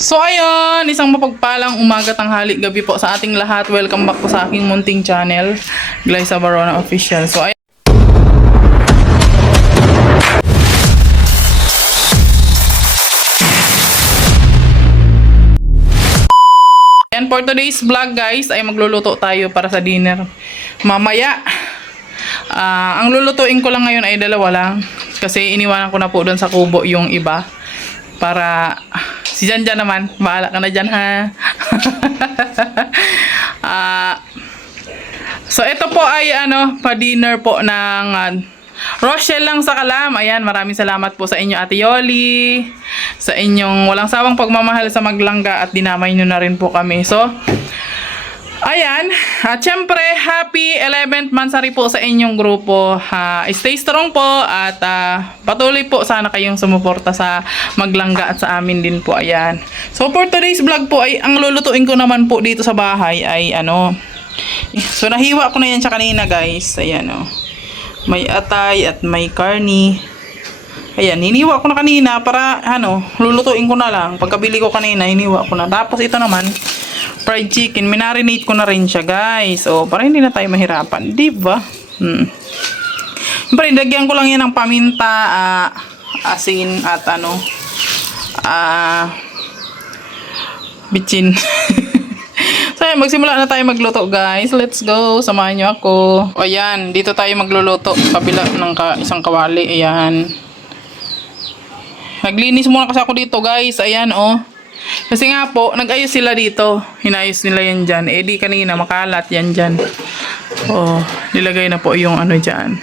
So ayun, isang mapagpalang umaga, tanghali, gabi po sa ating lahat. Welcome back po sa aking munting channel, Glyza Barona Official. So ayun, and for today's vlog guys, ay magluluto tayo para sa dinner mamaya. Ang lulutuin ko lang ngayon ay dalawa lang. Kasi iniwanan ko na po doon sa kubo yung iba. Para si Janjan naman, bahala ka na dyan ha. So ito po ay pa-dinner po ng Rochelle lang sa Kalam. Ayan, maraming salamat po sa inyo Ate Yoli. Sa inyong walang sawang pagmamahal sa Maglangga at dinamay nyo na rin po kami. So, ayan, at syempre, happy 11th monthsary po sa inyong grupo. Stay strong po at patuloy po sana kayong sumuporta sa Maglangga at sa amin din po. Ayan. So, for today's vlog po ay ang lulutuin ko naman po dito sa bahay ay so, nahiwa ko na yan siya kanina guys. Ayan may atay at may karni. Ayan, hiniwa ko na kanina para lulutuin ko na lang. Pagkabili ko kanina, hiniwa ko na. Tapos ito naman, fried chicken, minarinate ko na rin siya guys. O, para hindi na tayo mahirapan, di ba? Siyempre, lagyan ko lang yan ng paminta, asin at bitchin. So, ayan, magsimula na tayo magluto guys. Let's go, samahan nyo ako. O, ayan, dito tayo magluluto. Kabila ng isang kawali, ayan. Naglinis muna kasi ako dito guys, ayan Kasi nga po, nag-ayos sila dito. Hinayos nila yan dyan. Di kanina makalat yan dyan. Nilagay na po yung dyan.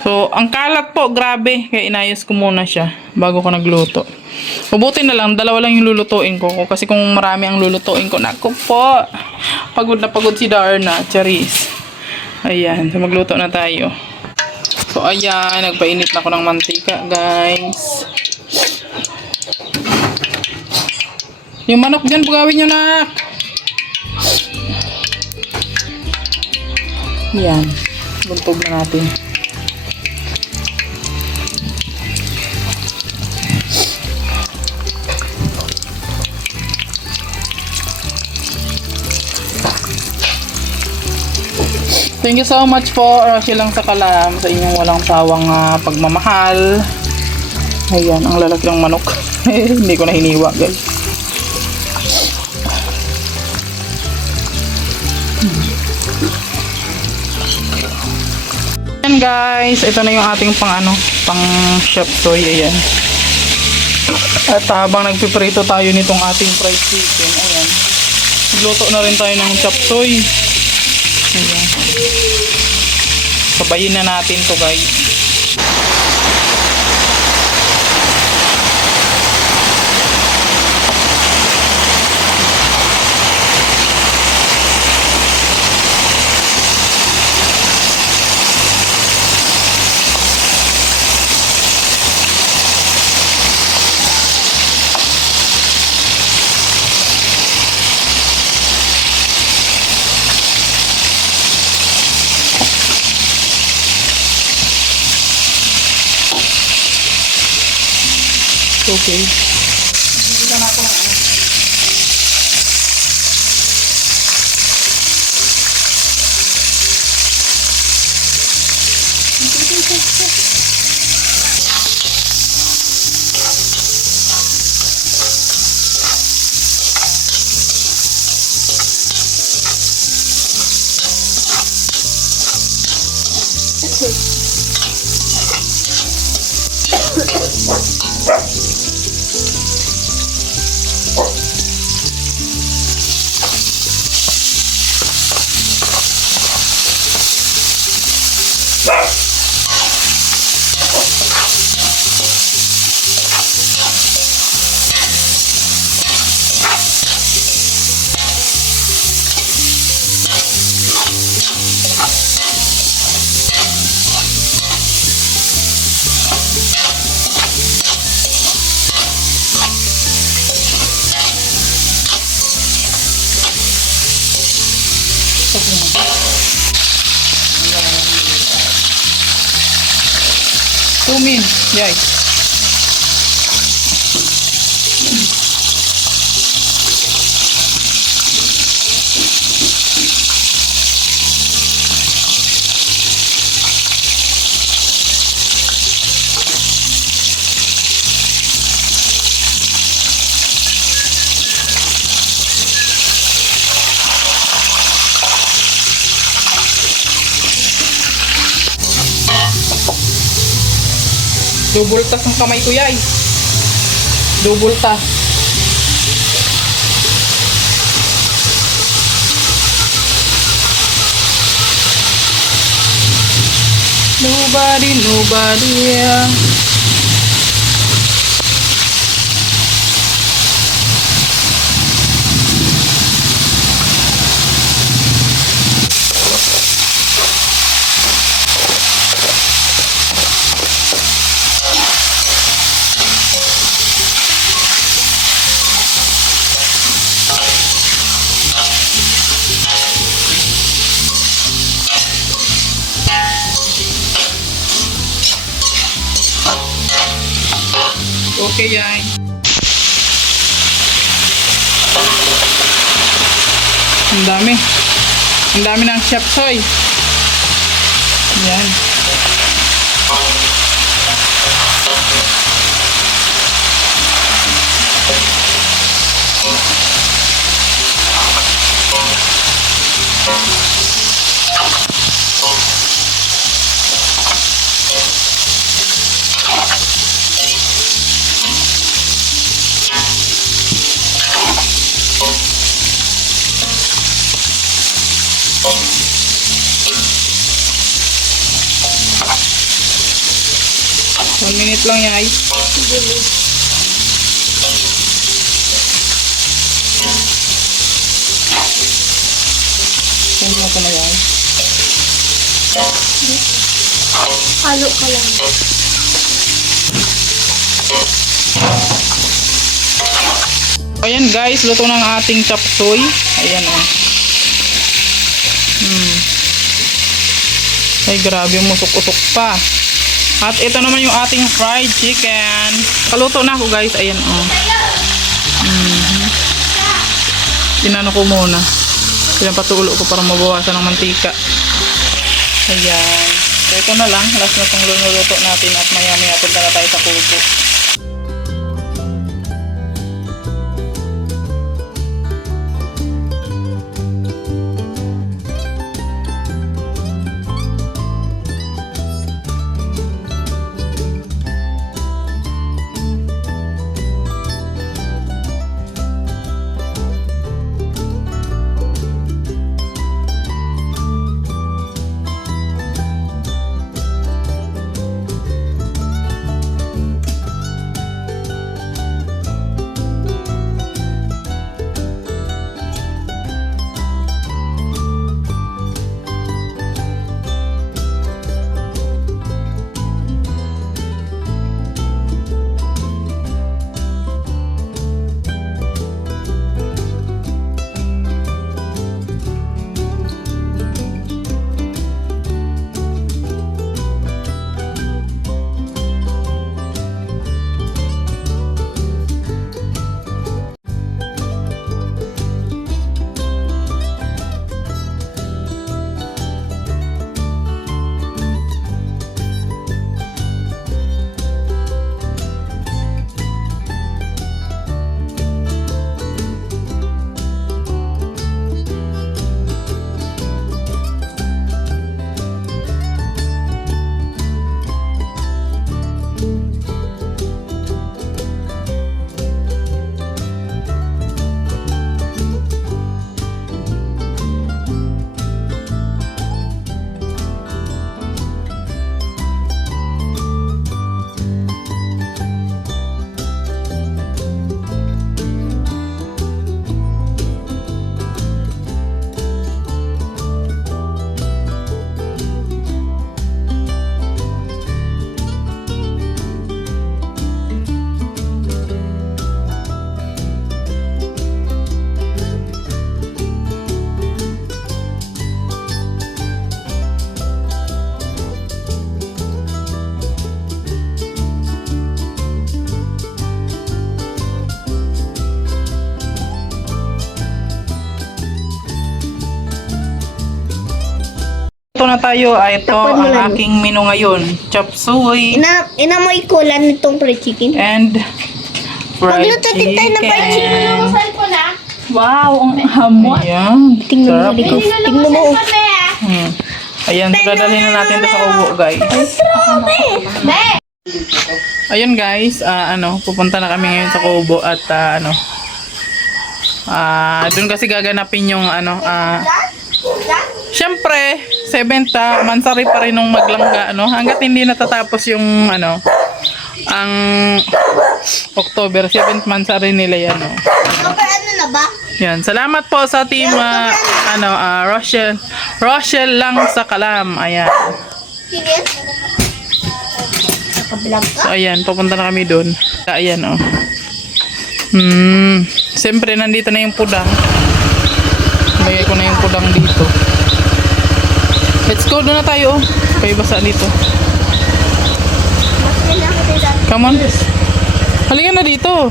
So, ang kalat po, grabe. Kaya inayos ko muna siya bago ko nagluto. Mabuti na lang, dalawa lang yung lulutuin ko. Kasi kung marami ang lulutuin ko, naku po. Pagod na pagod si Darna, Charis. Ayan, so magluto na tayo. So, ayan, nagpainit na ako ng mantika, guys. Yung manok dyan, bugawin nyo na. Yan. Buntog na natin. Thank you so much po, Rochelle lang sa Kalam, sa inyong walang sawang pagmamahal. Ayan, ang lalaki ng manok. Hindi ko na hiniwa, guys. Ayan guys, ito na yung ating pang chef soy, ayan. At habang nagpiprito tayo nitong ating fried chicken, ayan. Nagluto na rin tayo ng chop soy. Ayan. Sabayin na natin to guys. Okay. Dito na ako ng Tumin, guys. Double tas ang kamay ko, yay. Double tas. Nobody, yeah. Okay, yan. Ang dami. Ang dami ng chop suey. Yan. One minute lang, yay. Saan mo ito na, yay? Halo ka lang. Ayan guys, luto ng ating chop suey. Ayan o. Ay grabe, musok-usok pa. At ito naman yung ating fried chicken. Kaluto na ako guys. Ayan o. Tinano ko muna. Pinapatulo ko para mabawasan ng mantika. Ayan. So ito na lang. Last na itong lunuluto natin at maya-maya punta na tayo sa kubo. Ito na tayo. Ito Takpan mo ang lang. aking menu ngayon. Chop suey Inamoy ko lang itong fried chicken. and fried Magluto din tayo ng fried chicken. chicken. Wow, ang hamot. Ayan. Tingnan mo, Sarap. Liko. Tingnan mo. Ayan, so dadalhin na natin ito sa ubo, guys. Grabe! Ayun guys, pupunta na kami ngayon sa Kubo at doon kasi gaganapin yung syempre, 70 mansari pa rin nung maglangga, hanggat hindi natatapos yung ang October, 7th mansari nila yan, Ano na ba? Yan, salamat po sa team Rochelle lang sa Kalam. Ayan. Sige. Nakablog ka? So ayan, papunta na kami doon. Ayan siyempre nandito na yung pudang. Bagay ko na yung pudang dito. Let's go, doon na tayo. May basa dito. Come on. Halika na dito.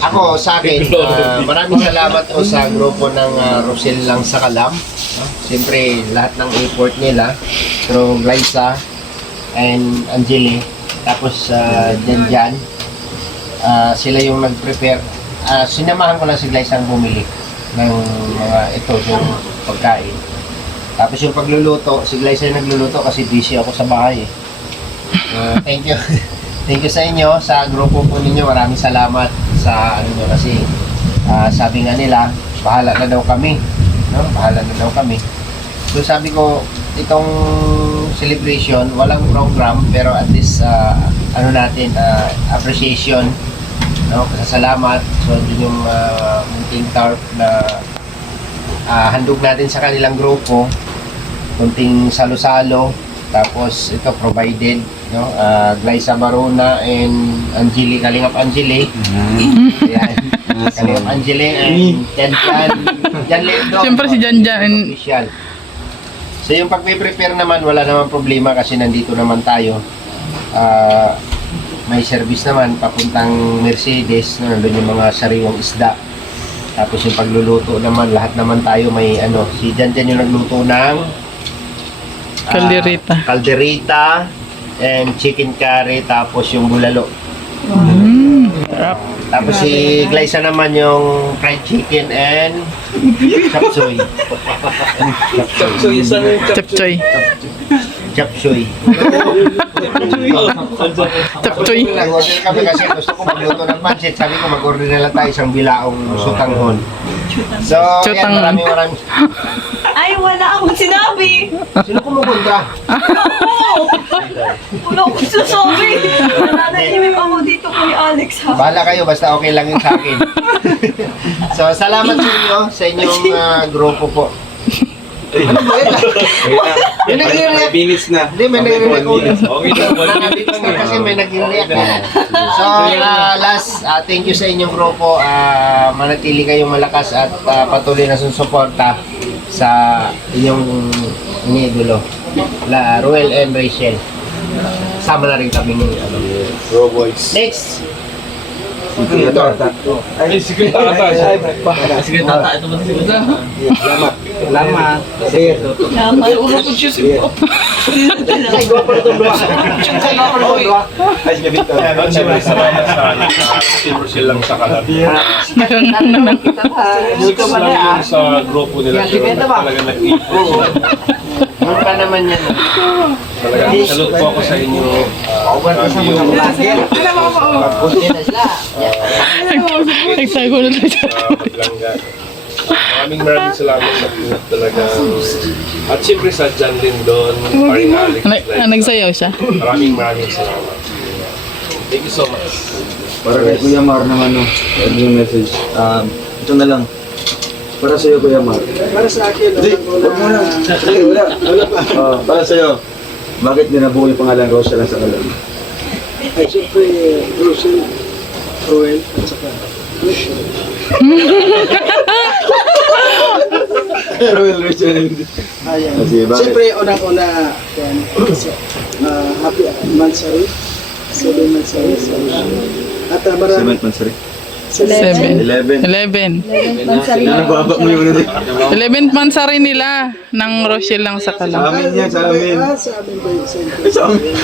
Ako, sa akin, maraming salamat po sa grupo ng Rosel lang sa Kalam. Siyempre, lahat ng effort nila. Through Glyza and Angeli. Tapos, Jan. Sila yung nag-prepare. Sinamahan ko lang si Glyza ang bumili ng mga ito, yung pagkain. Tapos yung pagluluto, si Glyza yung nagluluto kasi busy ako sa bahay. Thank you. Thank you sa inyo, sa grupo po ninyo. Maraming salamat sa ano nyo kasi sabi nga nila, bahala na daw kami. No? Bahala na daw kami. So sabi ko, itong celebration, walang program pero at least appreciation, no? Salamat. So yun yung munting tarp na handog natin sa kanilang grupo. Munting salo-salo. Tapos ito provided, no? Glyza Barona and Angeli, Kalingap Angeli. Ayan. Kalingap Angeli and Jan Lendo. Siyempre si Jan Jan. Official. So yung pag-prepare naman, wala naman problema kasi nandito naman tayo. May service naman papuntang Mercedes, no? Nandun yung mga sariwang isda. Tapos yung pagluluto naman, lahat naman tayo may si Jan Jan yung nagluto ng calderita and chicken curry, tapos yung bulalo. Sarap. Tapos si Glyza naman yung fried chicken and chapsoy. Chapchoy. Chapsoy. Chapchoy. Nag-order kami kasi gusto ko magluto ng pancit. Sabi ko mag-order na lang tayo isang bilaong sutanghon. So, Sutanghon. yan, maraming Ay, wala akong sinabi. Sino kumukontra? Wala akong sasabi. Nananahimik ako dito kay Alex, ha? Bahala kayo, basta okay lang yun sa akin. So, salamat sa inyo, sa inyong grupo po. Ano ba yun? May nag-react. Minutes na. Hindi, may nag-react. Okay lang. Nakabibis na kasi may nag-react. So, last, thank you sa inyong grupo. Manatili kayong malakas at patuloy na susuporta sa inyong iniidolo. Ruel and Rachel. Sama na rin kaming Bro boys. next. Ay, sige tata. Sige tata. Ito ba sige tata? Salamat. Salamat. Ay, gwapo na itong dua. Ay, sige Victor. Salamat sa Team Rosel lang sa Kalam. Six lang yun sa grupo nila. Pero talaga nag-iipon. Ano pa naman yan? Talaga, salute po ako sa inyo. Nagsago na tayo. Maglangga. Maraming salamat sa pinag talaga. At siyempre sa Jan Lindon, paring Alex. Nagsayaw siya. Maraming salamat. Thank you so much. Para kay Kuya Mar naman, no? Yung message. Ito na lang. Para sa'yo, Kuya Mar. Para sa akin. Huwag mo na. Sige, wala. Para sa'yo. Bakit dinabuo yung pangalan Rosel lang sa Kalam? Ay, siyempre, Rosel, Roel, at saka Roel Rachel. ayan. Sige, bakit? Siyempre, unang-una, yan, kasi, happy anniversary, 7 Mansari sa Rosel. At marami, Cement Mansari. 7. 11. 11. Nababak mo yung ano din. 11th mansari nila ng Rochelle lang sa Sa Kalam. amin yan, sa amin. Sa amin ba yun? Sa amin.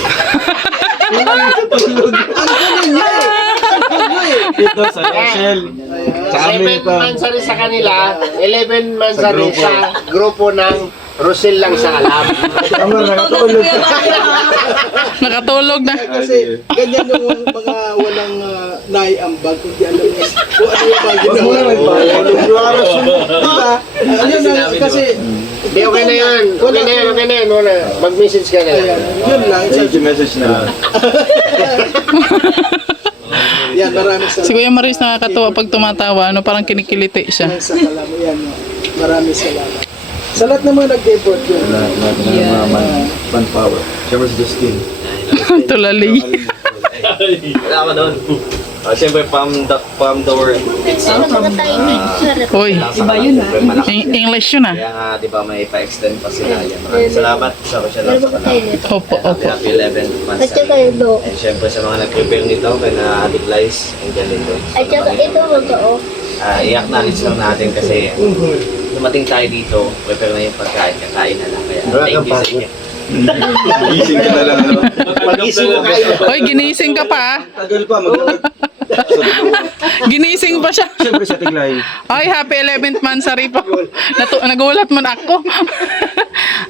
Ito sa Rachel. Sa amin 7 ito. mansari sa kanila, 11 mansari sa grupo ng Rosel lang sa kalam. Amar, nakatulog ka. Nakatulog na. Kasi ganyan yung mga walang naiambag, hindi alam niya kung ano yung bagay na diba? Ano na, kasi Hindi, okay na yan. Okay na yan, okay na yan. Wala. Mag-message ka na lang. yun lang. Send you message na lang. Yan, maraming salamat. Si Kuya Maris nakakatuwa pag tumatawa, ano, parang kinikiliti siya. Sa kalam, yan. Maraming salamat. Sa lahat ng mga nag-effort yun. Lahat na mga manpower. Siyempre si Justin. Tulali. Wala ka doon. Siyempre, from the world. Ano ba tayo picture? Uy, Iba yun ha. English yun ah. Kaya nga, di ba, may pa-extend pa sila yan. Maraming salamat sa Rochelle Ano sa ba tayo kanal. nito? Opo, opo. Happy 11th months. At saka ito. And syempre sa mga nag-prepare nito, kay na Adik Lice, Angel Lindo. At saka ito totoo. I-acknowledge lang natin kasi dumating tayo dito, prepare na yung pagkain, kakain na lang. Kaya thank you sa inyo. Gising ka na lang, ano? Mag-isip mo kayo. Uy, ginising ka pa ah. Tagal pa, Ginising pa siya. Siyempre sa Tiglay. Ay, happy 11th mansari po. Nagulat man ako.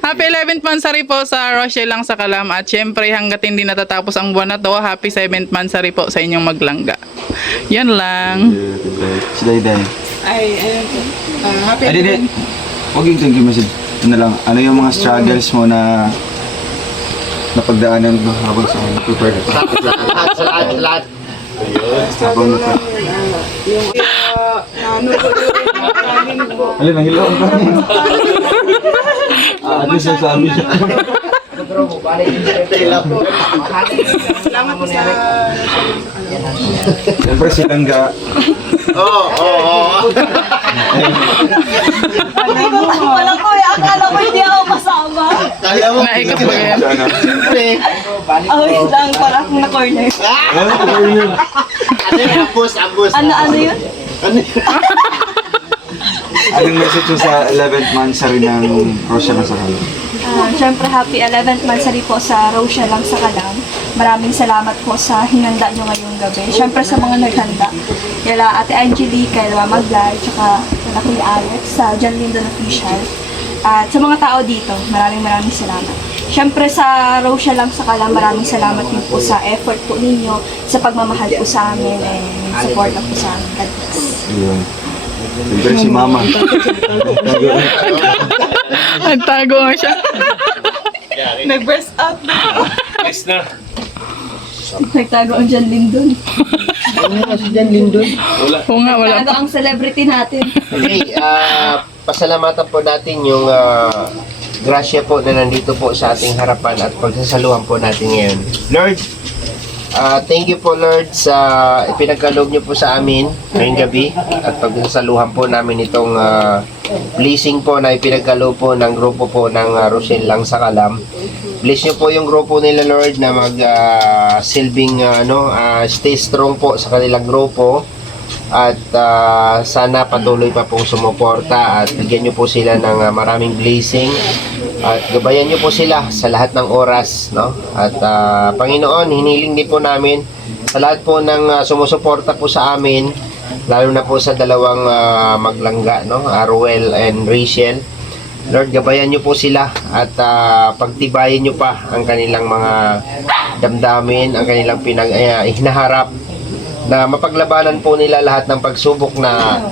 Happy 11th mansari po sa Rochelle lang sa Kalam. At syempre, hanggat hindi natatapos ang buwan na to, happy 7th mansari po sa inyong maglangga. Yan lang. Si Dayday. Ay, ayun po. Happy Ay, hindi. Huwag yung thank you message. Ano lang, ano yung mga struggles mo na napagdaanan mo habang sa prepare ka? Sa lahat. Habang naka... Yung ano po yung kanin po. Alin, nahilo ang kanin. Ano siya sa amin siya? Salamat po sa Siyempre si Langga. Oo. Wala ko eh. Akala ko hindi ako kasama. Kaya mo. Naikot ba yan? Sana. Awit lang para akong na-corner. Ano yung ambus? Ano yun? Anong message mo sa 11th month sa rin ng Rochelle lang sa Kalam? Siyempre, happy 11th mansari po sa Rochelle lang sa Kalam. Maraming salamat po sa hinanda nyo ngayong gabi. Siyempre sa mga naghanda. Kaya Ate Angelique, kay Mama Glay, tsaka kay Kuya Alex, sa John Lindon Official. At sa mga tao dito, maraming salamat. Siyempre sa Rochelle lang sa Kalam, maraming salamat din po sa effort po ninyo, sa pagmamahal po sa amin, and support na po sa amin. God bless. Ayun. Siyempre si Mama. Nagtago nga siya. Nag-breast out na. Nice na. Nagtago ang John Lindon. Oo nga, wala Nagtago ang celebrity natin. Okay, pasalamatan po natin yung grasya po na nandito po sa ating harapan at pagsasaluhan po natin ngayon. Lord, thank you po Lord sa ipinagkaloob niyo po sa amin ngayong gabi at pagsasaluhan po namin itong blessing po na ipinagkaloob po ng grupo po ng Rochelle lang sa Kalam. Bless niyo po yung grupo nila Lord na mag silbing stay strong po sa kanilang grupo at sana patuloy pa pong sumuporta at bigyan niyo po sila ng maraming blessing at gabayan niyo po sila sa lahat ng oras, no? At Panginoon, hiniling din po namin sa lahat po ng sumusuporta po sa amin, lalo na po sa dalawang maglangga, no? Ruel and Rachel. Lord, gabayan niyo po sila at pagtibayin niyo pa ang kanilang mga damdamin, ang kanilang hinaharap na mapaglabanan po nila lahat ng pagsubok na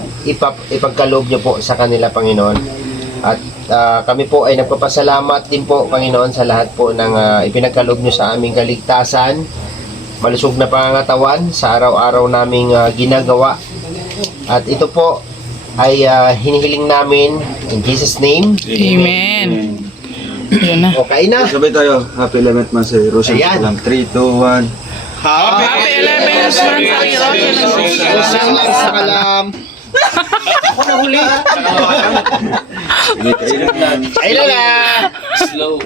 ipagkaloob niyo po sa kanila, Panginoon. At kami po ay nagpapasalamat din po, Panginoon, sa lahat po ng ipinagkaloob niyo sa aming kaligtasan, malusog na pangangatawan sa araw-araw naming ginagawa. At ito po ay hinihiling namin in Jesus' name. Amen. Yun na. Okay na. Sabay tayo. Happy 11th month sa Rochelle sa Ayan. Kalam. 3, 2, 1. Happy 11th mansari, Rochelle lang sa Kalam. Ako na huli. Init-init lang. Ay, lala. Slow.